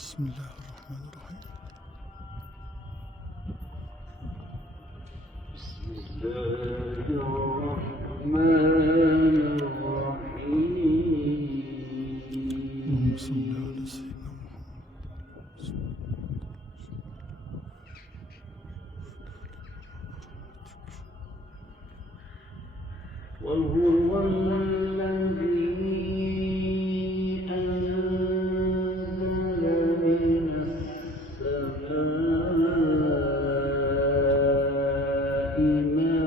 بسم الله الرحمن الرحيم. بسم الله الرحمن الرحيم. اللهم صل على سيدنا محمد. وهو الذي أنزل من السماء ماء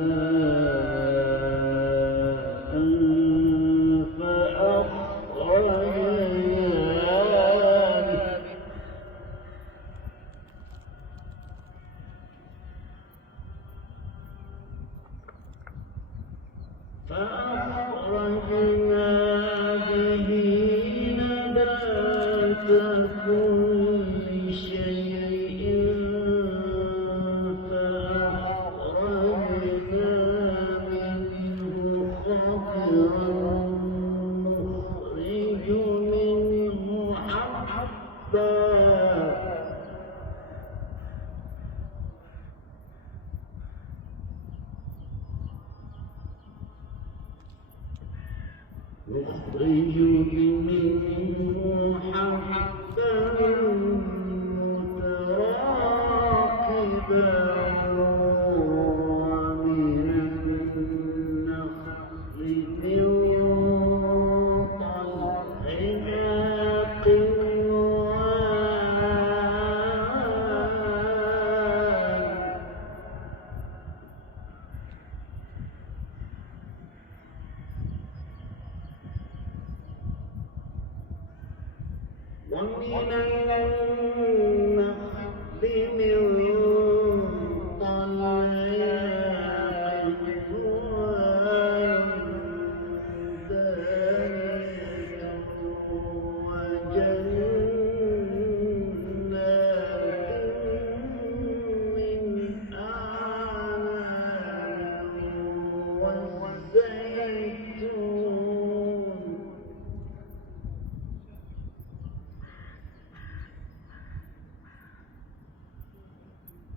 فأخرجنا به نبات كل شيء فأخرجنا منه خضرا نخرج منه حبا نخرج منه حبا متراكبا ومن النخل من طلعها قنوان ومن النخل من طلعها قنوان دانية وجنات من أعناب والزيتون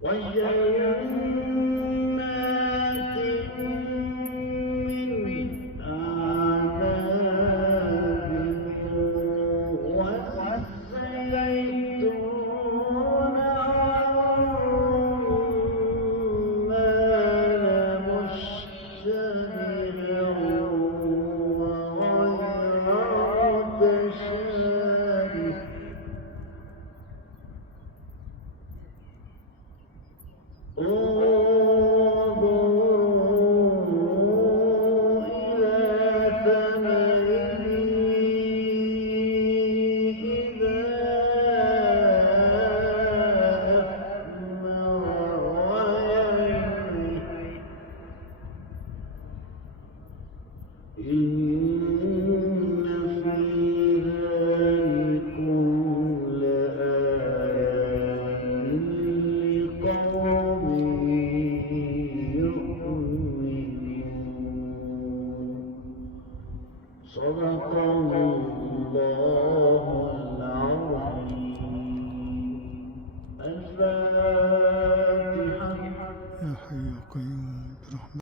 وجنات من أعناب والزيتون والرمان مشتبها وغير متشابه انظروا إلى ثمره إذا أثمر وينعم إن في ذلكم لآيات لقوم يؤمنون. صدق